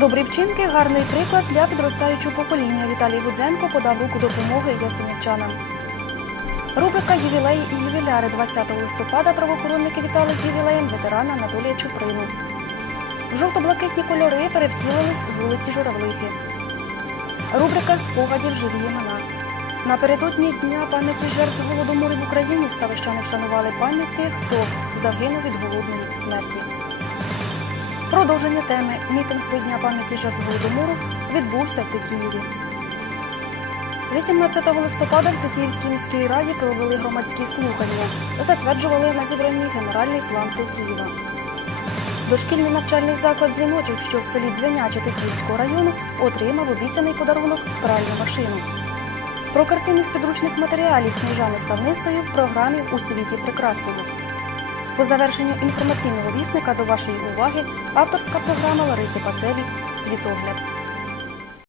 Добрі вчинки гарний приклад для підростаючого покоління. Віталій Гудзенко подав руку допомоги ясенівчанам. Рубрика Ювілеї і ювіляри 20 листопада правоохоронники вітали з ювілеєм ветерана Анатолія Чуприну. В жовто-блакитні кольори перевтілились вулиці Журавлихи. Рубрика Спогадів живі імена. Напередодні Дня пам'яті жертв голодомору в Україні ставищани вшанували пам'ять тих, хто загинув від голодної смерті. Продовження теми мітинг до Дня пам'яті жертв голодомору відбувся в Тетіїві. 18 листопада в Тетіївській міській раді провели громадські слухання, затверджували на зібранні генеральний план Тетіїва. Дошкільний навчальний заклад дзвіночок, що в селі Дзвеняче Тетіївського району, отримав обіцяний подарунок пральну машину. Про картини з підручних матеріалів Сніжани Ставнистої в програмі У світі прекрасного. По завершенню інформаційного вісника до вашої уваги авторська програма Лариси Пацеві Світогляд.